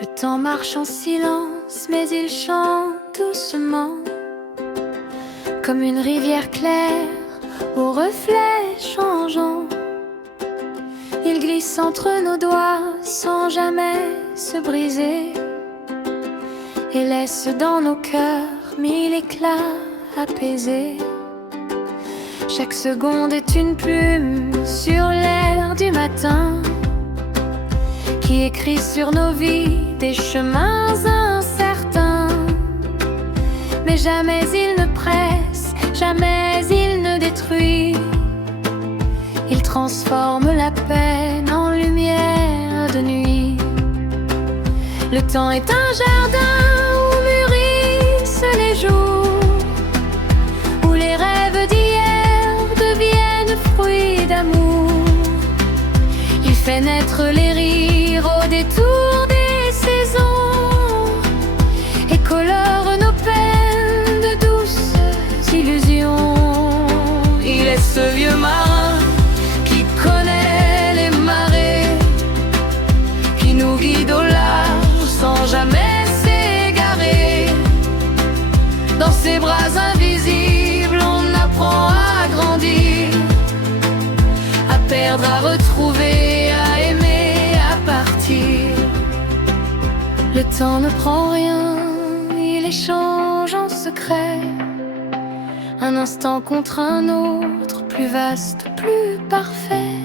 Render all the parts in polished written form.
Le temps marche en silence, mais il chante doucement, comme une rivière claire aux reflets changeants. Il glisse entre nos doigts sans jamais se briser, et laisse dans nos cœurs mille éclats apaisés. Chaque seconde est une plume sur l'air du matin, qui écrit sur nos vies des chemins incertains. Mais jamais il ne presse, jamais il ne détruit. Il transforme la peine en lumière de nuit. Le temps est un jardin où mûrissent les jours, où les rêves d'hier deviennent fruits d'amour. Il fait naître les rires au détour des saisons et colore nos peines de douces illusions. Il est ce vieux marin qui connaît les marées, qui nous guide au large sans jamais s'égarer. Dans ses bras invisibles, on apprend à grandir, à perdre, à retrouver, à aimer, à partir. Le temps ne prend rien, il échange en secret, un instant contre un autre, plus vaste, plus parfait.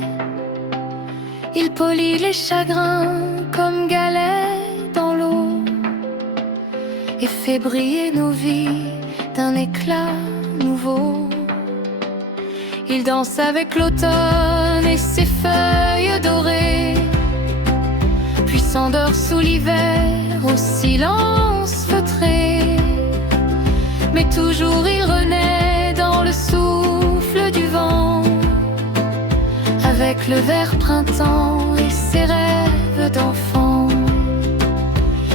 Il polit les chagrins comme galets dans l'eau, et fait briller nos vies d'un éclat nouveau. Il danse avec l'automne et ses feuilles dorées, puis s'endort sous l'hiver au silence feutré. Mais toujours il renaît dans le souffle du vent, avec le vert printemps et ses rêves d'enfant.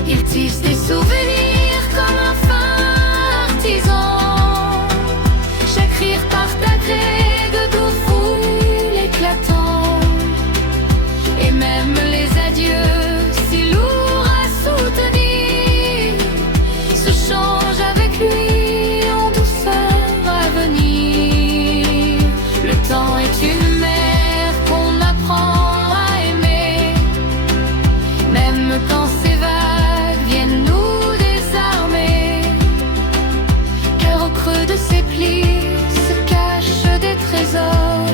Il tisse des souvenirs comme un fin artisan, chaque rire part à gré de doux fouilles éclatants. Et même les adieux, si lourds à soutenir, se changent avec lui en douceur à venir. Le temps est une mer qu'on apprend à aimer, même quand ces vagues viennent nous désarmer. Car au creux de ses plis se cachent des trésors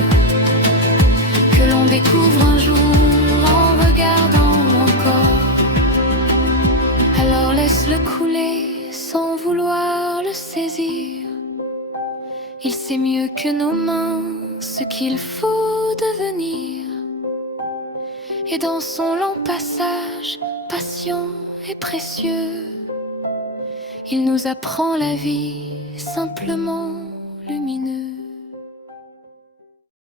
que l'on découvre un jour en regardant encore. Alors laisse-le couler sans vouloir le saisir. Il sait mieux que nos mains ce qu'il faut devenir. Et dans son lent passage, patient et précieux, il nous apprend la vie simplement lumineuse.